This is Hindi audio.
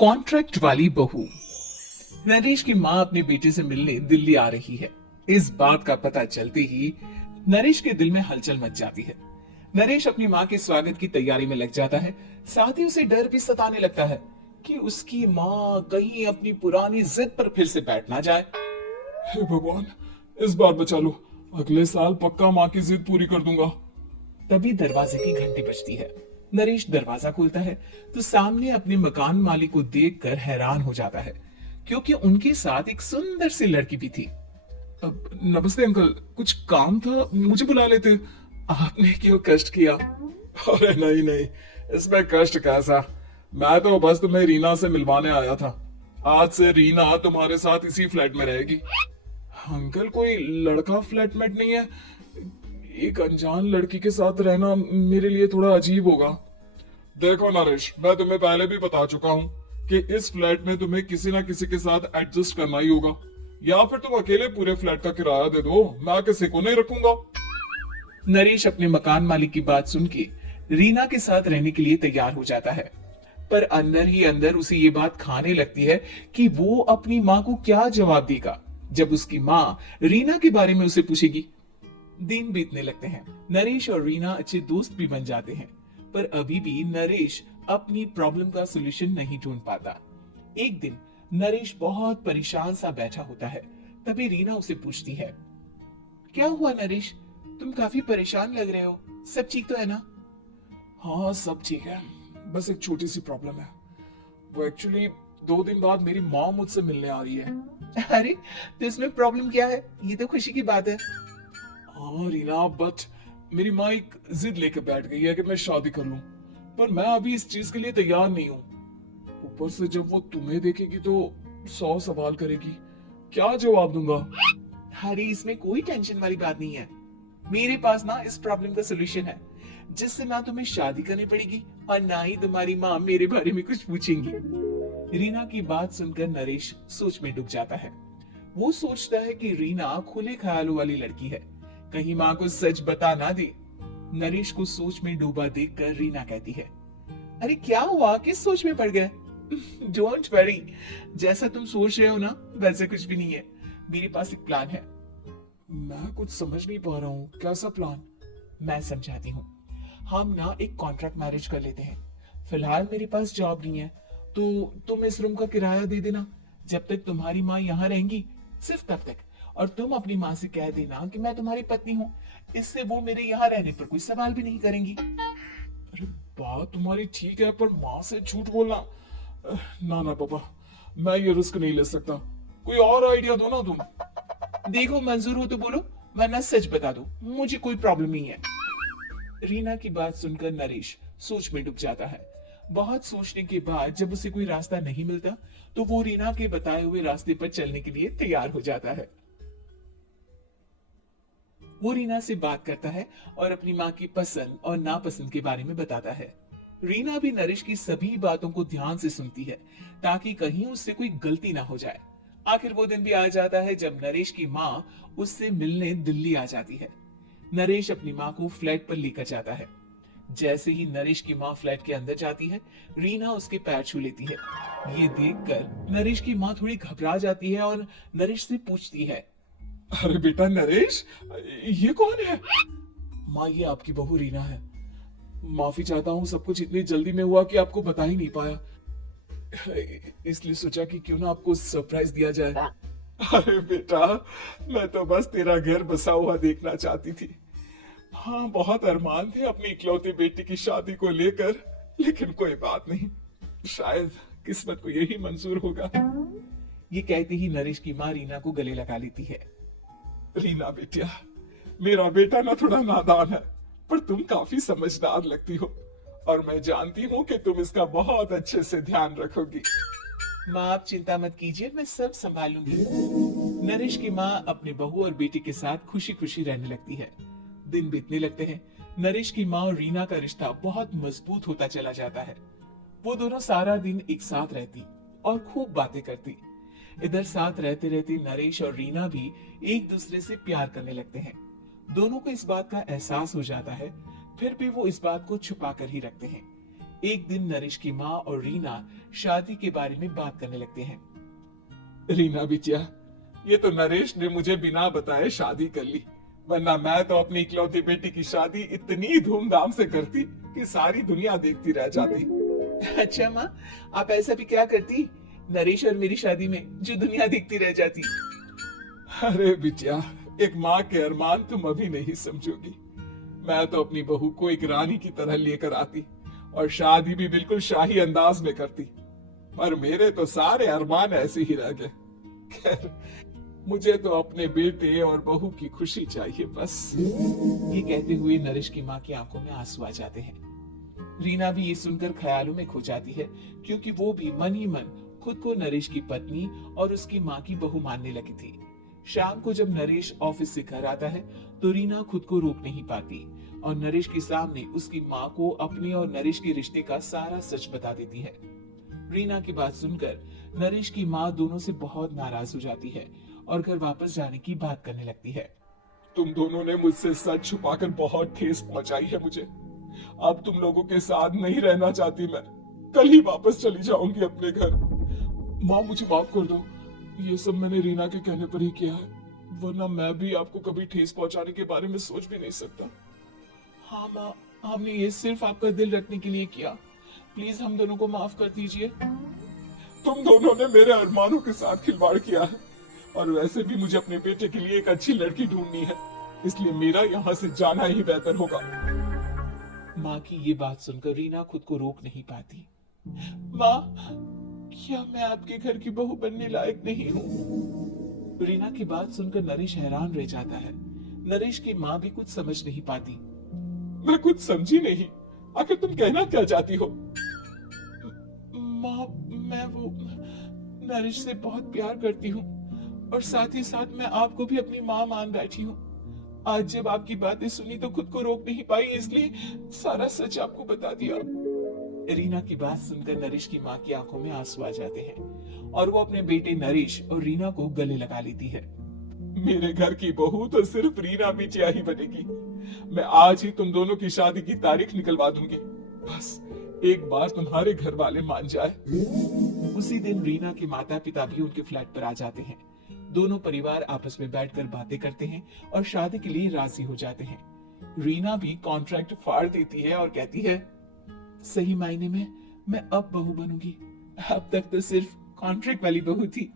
कॉन्ट्रैक्ट वाली बहू। नरेश की माँ अपने बेटे से मिलने दिल्ली आ रही है। इस बात का पता चलते ही नरेश के दिल में हलचल मच जाती है। नरेश अपनी माँ के स्वागत की तैयारी में लग जाता है। साथ ही उसे डर भी सताने लगता है कि उसकी माँ कहीं अपनी पुरानी जिद पर फिर से बैठ ना जाए। हे भगवान, इस बार बचा लो। अगले साल पक्का माँ की जिद पूरी कर दूंगा। तभी दरवाजे की घंटी बजती है। नरेश दरवाजा खोलता है तो सामने अपने मकान मालिक को देखकर हैरान हो जाता है, क्योंकि उनके साथ एक सुंदर सी लड़की भी थी। नमस्ते अंकल, कुछ काम था, मुझे बुला लेते। आपने क्यों कष्ट किया? अरे नहीं नहीं, इसमें कष्ट कैसा। मैं तो बस तुम्हें रीना से मिलवाने आया था। आज से रीना तुम्हारे साथ इसी फ्लैट में रहेगी। अंकल, कोई लड़का फ्लैटमेट नहीं है? एक अनजान लड़की के साथ रहना मेरे लिए थोड़ा अजीब होगा। देखो नरेश, मैं तुम्हें पहले भी बता चुका हूँ कि इस फ्लैट में तुम्हें किसी ना किसी के साथ एडजस्ट करना ही होगा, या फिर तुम अकेले पूरे फ्लैट का किराया दे दो, मैं किसी को नहीं रखूंगा। नरेश अपने मकान मालिक की बात सुन के रीना के साथ रहने के लिए तैयार हो जाता है, पर अंदर ही अंदर उसे ये बात खाने लगती है कि वो अपनी माँ को क्या जवाब देगा जब उसकी माँ रीना के बारे में उसे पूछेगी। दिन बीतने लगते हैं। नरेश और रीना अच्छे दोस्त भी बन जाते हैं, पर अभी भी नरेश अपनी प्रॉब्लम का सलूशन नहीं ढूंढ पाता। एक दिन नरेश बहुत परेशान सा बैठा होता है। तभी रीना उसे पूछती है, क्या हुआ नरेश, तुम काफी परेशान लग रहे हो, सब ठीक तो है ना? हाँ सब ठीक है, बस एक छोटी सी प्रॉब्लम है। वो एक्चुअली 2 दिन बाद मेरी माँ मुझसे मिलने आ रही है। अरे तो इसमें प्रॉब्लम क्या है, ये तो खुशी की बात है। हाँ रीना, बट मेरी माँ एक जिद लेकर बैठ गई है कि मैं शादी कर लूं, पर मैं अभी इस चीज के लिए तैयार नहीं हूँ। ऊपर से जब वो तुम्हें देखेगी तो 100 सवाल करेगी, क्या जवाब दूंगा? अरे इसमें कोई टेंशन वाली बात नहीं है। मेरे पास ना इस प्रॉब्लम का सलूशन है, जिससे ना तुम्हें शादी करनी पड़ेगी और ना ही तुम्हारी माँ मेरे बारे में कुछ पूछेंगी। रीना की बात सुनकर नरेश सोच में डूब जाता है। वो सोचता है कि रीना खुले ख्यालों वाली लड़की है, कहीं माँ को सच बता ना दे। नरेश को सोच में डूबा देखकर रीना कहती है, अरे क्या हुआ, किस सोच में पड़ गए? डोंट वरी, जैसा तुम सोच रहे हो ना वैसे कुछ भी नहीं है। मेरे पास एक प्लान है। मैं कुछ समझ नहीं पा रहा हूँ, कैसा प्लान? मैं समझाती हूँ। हम ना एक कॉन्ट्रैक्ट मैरिज कर लेते हैं। फिलहाल मेरे पास जॉब नहीं है, तो तुम इस रूम का किराया दे देना जब तक तुम्हारी माँ यहाँ रहेंगी, सिर्फ तब तक। और तुम अपनी माँ से कह देना कि मैं तुम्हारी पत्नी हूँ, इससे वो मेरे यहाँ रहने पर कोई सवाल भी नहीं करेंगी। अरे बात तुम्हारी ठीक है, पर माँ से झूठ बोलना, ना ना पापा, मैं ये रिस्क नहीं ले सकता। कोई और आइडिया दो ना तुम। देखो मंजूर हो तो बोलो, वरना सच बता दो, मुझे कोई प्रॉब्लम नहीं है। रीना की बात सुनकर नरेश सोच में डूब जाता है। बहुत सोचने के बाद जब उसे कोई रास्ता नहीं मिलता, तो वो रीना के बताए हुए रास्ते पर चलने के लिए तैयार हो जाता है। वो रीना से बात करता है और अपनी माँ की पसंद और नापसंद के बारे में बताता है। रीना भी नरेश की सभी बातों को ध्यान से सुनती है, ताकि कहीं उससे कोई गलती ना हो जाए। आखिर वो दिन भी आ जाता है जब नरेश की माँ उससे मिलने दिल्ली आ जाती है। नरेश अपनी माँ को फ्लैट पर लेकर जाता है। जैसे ही नरेश की माँ फ्लैट के अंदर जाती है, रीना उसके पैर छू लेती है। ये देखकर नरेश की माँ थोड़ी घबरा जाती है और नरेश से पूछती है, अरे बेटा नरेश, ये कौन है? माँ, ये आपकी बहू रीना है। माफी चाहता हूँ, सब कुछ इतनी जल्दी में हुआ कि आपको बता ही नहीं पाया, इसलिए सोचा कि क्यों ना आपको सरप्राइज दिया जाए। अरे बेटा, मैं तो बस तेरा घर बसा हुआ देखना चाहती थी। हाँ, बहुत अरमान थे अपनी इकलौती बेटी की शादी को लेकर, लेकिन कोई बात नहीं, शायद किस्मत को यही मंजूर होगा। ये कहते ही नरेश की माँ रीना को गले लगा लेती है। रीना बेटिया, मेरा बेटा ना थोड़ा नादान है, पर तुम काफी समझदार लगती हो, और मैं जानती हूँ कि तुम इसका बहुत अच्छे से ध्यान रखोगी। माँ आप चिंता मत कीजिए, मैं सब संभालूंगी। नरेश की माँ अपने बहू और बेटी के साथ खुशी खुशी रहने लगती है। दिन बीतने लगते हैं। नरेश की माँ और रीना का रिश्ता बहुत मजबूत होता चला जाता है। वो दोनों सारा दिन एक साथ रहती और खूब बातें करती। इधर साथ रहते रहते नरेश और रीना भी एक दूसरे से प्यार करने लगते हैं। दोनों को इस बात का एहसास हो जाता है, फिर भी वो इस बात को छुपा कर ही रखते हैं। एक दिन नरेश की माँ और रीना शादी के बारे में बात करने लगते हैं। रीना बिटिया, ये तो नरेश ने मुझे बिना बताए शादी कर ली, वरना मैं तो अपनी इकलौती बेटी की शादी इतनी धूमधाम से करती कि सारी दुनिया देखती रह जाती। अच्छा माँ, आप ऐसा भी क्या करती नरेश और मेरी शादी में जो दुनिया देखती रह जाती? अरे बिटिया, एक माँ के अरमान तुम अभी नहीं समझोगी। मैं तो अपनी बहू को एक रानी की तरह लेकर आती और शादी भी बिल्कुल शाही अंदाज में करती, पर मेरे तो सारे अरमान ऐसे ही रह गए। खैर, मुझे तो अपने बेटे और बहू की खुशी चाहिए बस। ये कहते हुए नरेश की माँ की आंखों में आंसू आ जाते हैं। रीना भी ये सुनकर ख्यालों में खो जाती है, क्योंकि वो भी मन ही मन खुद को नरेश की पत्नी और उसकी माँ की बहू मानने लगी थी। शाम को जब नरेश ऑफिस से घर आता है तो रीना खुद को रोक नहीं पाती और नरेश के सामने उसकी माँ को अपने और नरेश के रिश्ते का सारा सच बता देती है। रीना की बात सुनकर नरेश की माँ दोनों से बहुत नाराज हो जाती है और घर वापस जाने की बात करने लगती है। तुम दोनों ने मुझसे सच छुपाकर बहुत ठेस पहुंचाई है मुझे। अब तुम लोगों के साथ नहीं रहना चाहती मैं। कल ही वापस चली जाऊंगी अपने घर। माँ, मुझे माफ कर दो। ये सब मैंने रीना के कहने पर ही किया है, वरना मैं भी आपको कभी ठेस पहुंचाने के बारे में सोच भी नहीं सकता। हाँ माँ, हमने ये सिर्फ आपका दिल रखने के लिए किया। प्लीज हम दोनों को माफ कर दीजिए। तुम दोनों ने मेरे अरमानों के साथ खिलवाड़ किया है, और वैसे भी मुझे अपने बेटे के लिए एक अच्छी लड़की ढूंढनी है, इसलिए मेरा यहाँ से जाना ही बेहतर होगा। माँ की ये बात सुनकर रीना खुद को रोक नहीं पाती। माँ, क्या मैं आपके घर की बहू बनने लायक नहीं हूँ? रीना की बात सुनकर नरेश हैरान रह जाता है। नरेश की माँ भी कुछ समझ नहीं पाती। मैं कुछ समझी नहीं, आखिर तुम कहना क्या चाहती हो? माँ, मैं वो नरेश से बहुत प्यार करती हूँ और साथ ही साथ मैं आपको भी अपनी माँ मान बैठी हूँ। आज जब आपकी बातें सुनी तो खुद को रोक नहीं पाई, इसलिए सारा सच आपको बता दिया। रीना की बात सुनकर नरेश की माँ की आंखों में आंसू आ जाते हैं और वो अपने बेटे नरेश और रीना को गले लगा लेती है। मेरे घर की बहू तो सिर्फ रीना बिटिया ही बनेगी। मैं आज ही तुम दोनों की शादी की तारीख निकलवा दूंगी, बस एक बार तुम्हारे घर वाले मान जाए। उसी दिन रीना के माता पिता भी उनके फ्लैट पर आ जाते हैं। दोनों परिवार आपस में बैठकर बातें करते हैं और शादी के लिए राजी हो जाते हैं। रीना भी कॉन्ट्रैक्ट फाड़ देती है और कहती है, सही मायने में मैं अब बहू बनूंगी। अब तक तो सिर्फ कॉन्ट्रैक्ट वाली बहू थी,